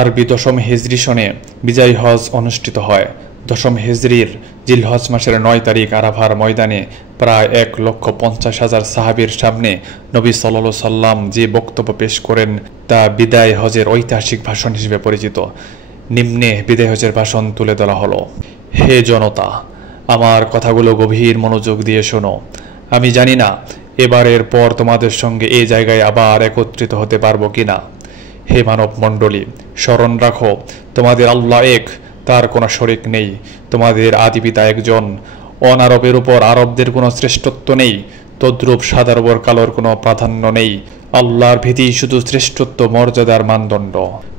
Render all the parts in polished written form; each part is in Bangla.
আরবি দশম হিজরি সনে বিজয় হজ অনুষ্ঠিত হয়। দশম হিজরির জিলহজ মাসের ৯ তারিখ আরাফার ময়দানে প্রায় ১,৫০,০০০ সাহাবীর সামনে নবী সাল্লাল্লাহু আলাইহি সাল্লাম যে বক্তব্য পেশ করেন তা বিদায় হজের ঐতিহাসিক ভাষণ হিসেবে পরিচিত। নিম্নে বিদায় হজের ভাষণ তুলে ধরা হলো। হে জনতা, আমার কথাগুলো গভীর মনোযোগ দিয়ে শোনো। আমি জানি না এবারের পর তোমাদের সঙ্গে এই জায়গায় আবার একত্রিত হতে পারবো কিনা। হে মানব মণ্ডলী, স্মরণ রাখো তোমাদের আল্লাহ এক, তার কোনো শরিক নেই। তোমাদের আদিপিতা একজন। অনারবের উপর আরবদের কোনো শ্রেষ্ঠত্ব নেই, তদ্রূপ সাদার উপর কালোর কোনো প্রাধান্য নেই। আল্লাহর ভীতি শুধু শ্রেষ্ঠত্ব মর্যাদার মানদণ্ড।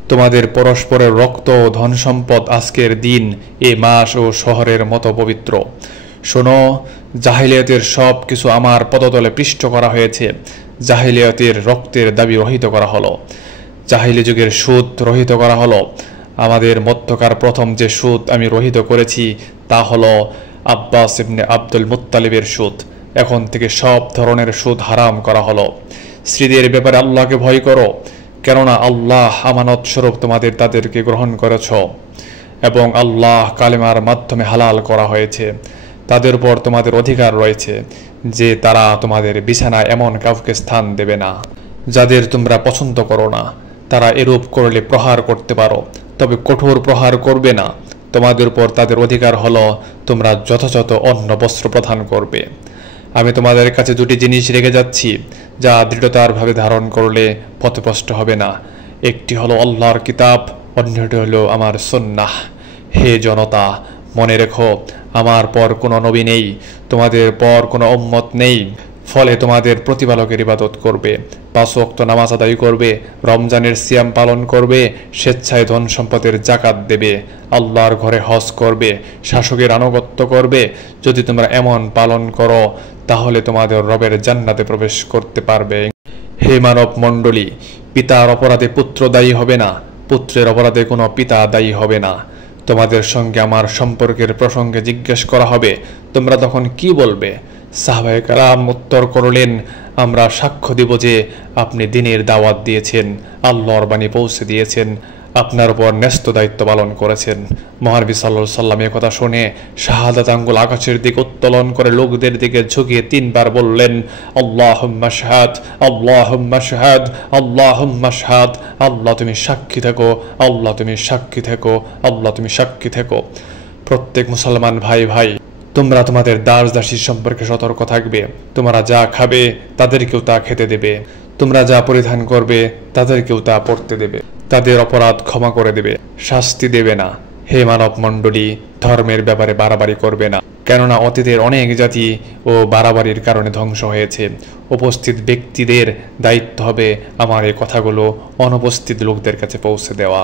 তোমাদের পরস্পরের রক্ত ও ধন সম্পদ আজকের দিন, এ মাস ও শহরের মতো পবিত্র। শোনো, জাহিলিয়াতের সব কিছু আমার পদতলে পিষ্ট করা হয়েছে। জাহিলিয়াতের রক্তের দাবি রহিত করা হলো। জাহিলি যুগের সুদ রহিত করা হলো। আমাদের মধ্যকার প্রথম যে সুদ আমি রহিত করেছি তা হলো আব্বাস ইবনে আব্দুল মুত্তালিবের সুদ। এখন থেকে সব ধরনের সুদ হারাম করা হলো। স্ত্রীদের ব্যাপারে আল্লাহকে ভয় করো, কেননা আল্লাহ আমানত স্বরূপ তাদেরকে গ্রহণ করেছ এবং আল্লাহ কালেমার মাধ্যমে হালাল করা হয়েছে। তাদের উপর তোমাদের অধিকার রয়েছে যে তারা তোমাদের বিছানায় এমন কাউকে স্থান দেবে না যাদের তোমরা পছন্দ করো না। তারা এরূপ করলে প্রহার করতে পারো, তবে কঠোর প্রহার করবে না। তোমাদের উপর তাদের অধিকার হলো তোমরা যথাযথ অন্ন বস্ত্র প্রদান করবে। আমি তোমাদের কাছে দুটি জিনিস রেখে যাচ্ছি যা দৃঢ়তারভাবে ধারণ করলে পথভ্রষ্ট হবে না। একটি হলো আল্লাহর কিতাব, অন্যটি হলো আমার সুন্নাহ। হে জনতা, মনে রেখো আমার পর কোনো নবী নেই, তোমাদের পর কোনো উম্মত নেই। ফলে তোমাদের প্রতিপালকের ইবাদত করবে, ৫ ওয়াক্ত নামাজ আদায় করবে, রমজানের সিয়াম পালন করবে, স্বেচ্ছায় ধন সম্পদের জাকাত দেবে, আল্লাহর ঘরে হজ করবে, শাসকের আনুগত্য করবে। যদি তোমরা এমন পালন করো তাহলে তোমাদের রবের জান্নাতে প্রবেশ করতে পারবে। হে মানব মণ্ডলী, পিতার অপরাধে পুত্র দায়ী হবে না, পুত্রের অপরাধে কোনো পিতা দায়ী হবে না। তোমাদের সঙ্গে আমার সম্পর্কের প্রসঙ্গে জিজ্ঞেস করা হবে, তোমরা তখন কি বলবে? সাহাবায়ে কেরাম উত্তর করলেন, আমরা সাক্ষ্য দিব যে আপনি দ্বীনের দাওয়াত দিয়েছেন, আল্লাহর বাণী পৌঁছে দিয়েছেন, আপনার উপর ন্যস্ত দায়িত্ব পালন করেছেন। মহানবী সাল্লাল্লাহু আলাইহি সাল্লাম কথা শুনে শাহাদাত আঙ্গুল আকাশের দিকে উত্তোলন করে লোকদের দিকে ঝুঁকিয়ে ৩ বার বললেন, আল্লাহুম্মা শাহাদ, আল্লাহুম্মা শাহাদ, আল্লাহুম্মা শাহাদ। আল্লাহ তুমি সাক্ষী থেকো, আল্লাহ তুমি সাক্ষী থেকো, আল্লাহ তুমি সাক্ষী থেকো। প্রত্যেক মুসলমান ভাই ভাই, তোমরা তোমাদের দাস দাসীর সম্পর্কে সতর্ক থাকবে। তোমরা যা খাবে তাদেরকেও তা খেতে দেবে, তোমরা যা পরিধান করবে তাদেরকেও তা পরতে দেবে, তাদের অপরাধ ক্ষমা করে দেবে, শাস্তি দেবে না। হে মানব মণ্ডলী, ধর্মের ব্যাপারে বাড়াবাড়ি করবে না, কেননা অতীতের অনেক জাতি ও বাড়াবাড়ির কারণে ধ্বংস হয়েছে। উপস্থিত ব্যক্তিদের দায়িত্ব হবে আমার এই কথাগুলো অনুপস্থিত লোকদের কাছে পৌঁছে দেওয়া।